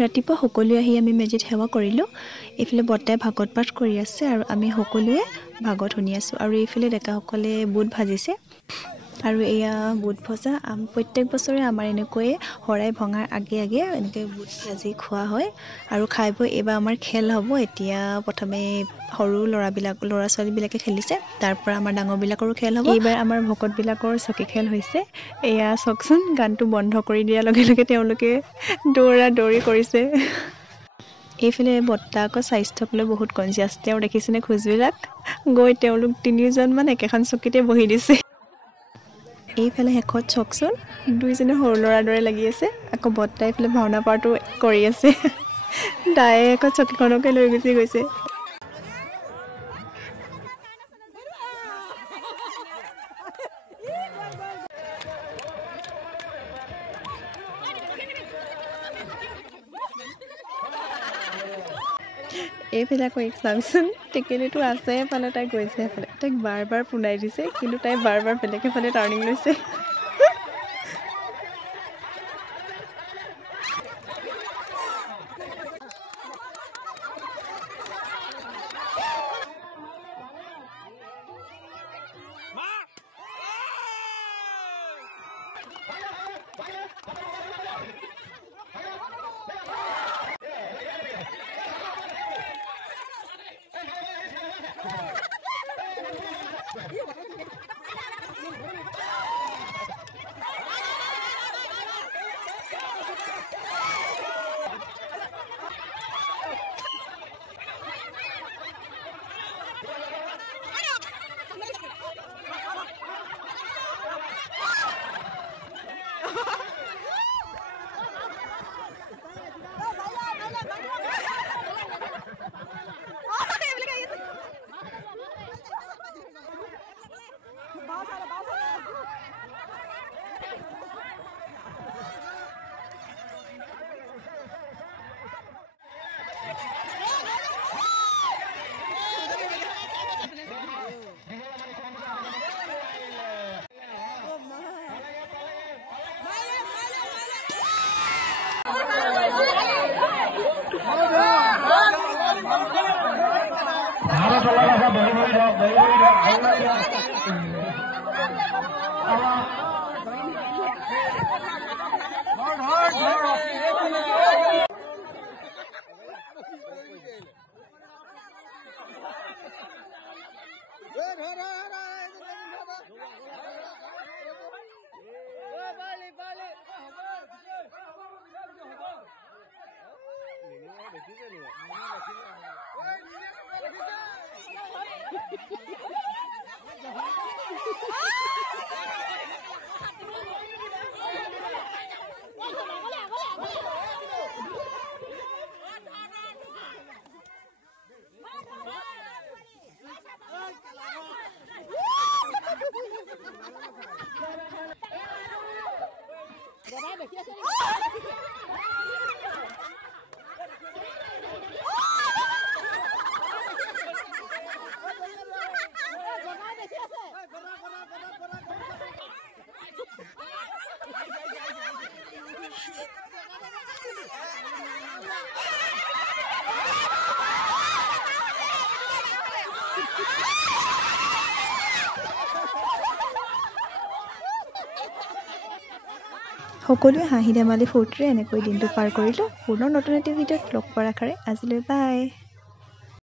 ৰাতিপুৱা সকলোৱে আহি আমি মেজিত সেৱা কৰিলোঁ। এইফালে বৰ্তাই ভাগৱত পাঠ কৰি আছে আৰু আমি সকলোৱে ভাগৱত শুনি আছোঁ। আৰু এইফালে ডেকাসকলে বুট ভাজিছে আৰু এয়া বুট ভজা। প্ৰত্যেক বছৰে আমাৰ এনেকৈয়ে শৰাই ভঙাৰ আগে আগে এনেকৈ বুট ভাজি খোৱা হয় আৰু খাই বৈ এইবাৰ আমাৰ খেল হ'ব। এতিয়া প্ৰথমে সৰু ল'ৰা ছোৱালীবিলাকে খেলিছে, তাৰ পৰা আমাৰ ডাঙৰবিলাকৰো খেল হ'ব। এইবাৰ আমাৰ ভকতবিলাকৰ চকী খেল হৈছে। এয়া চাওকচোন, গানটো বন্ধ কৰি দিয়াৰ লগে লগে তেওঁলোকে দৌৰা দৌৰি কৰিছে। এইফালে বৰ্তা আকৌ স্বাস্থ্যক লৈ বহুত কনচিয়াছ। তেওঁ দেখিছেনে খোজবিলাক গৈ তেওঁলোক তিনিওজনমান একেখন চকীতে বহি দিছে। এইফালে শেষত চাওকচোন, দুইজনে সৰু ল'ৰাৰ দৰে লাগি আছে। আকৌ বৰ্তাই এইফালে ভাওনা পাৰ্টো কৰি আছে। তাই আকৌ চকীখনকে লৈ গুচি গৈছে। এইফালে আকৌ চাওকচোন, টেকেলিটো আছে এফালে, তাই গৈছে এফালে। তাইক বাৰ বাৰ পোনাই দিছে, কিন্তু তাই বাৰ বাৰ বেলেগ এফালে টাৰ্ণিং লৈছে। সকলোৱে হাঁহি ধেমালি ফূৰ্তিৰে এনেকৈ দিনটো পাৰ কৰিলোঁ। পুনৰ নতুন এটি ভিডিঅ'ত লগ পোৱাৰ আশাৰে আজিলৈ বাই।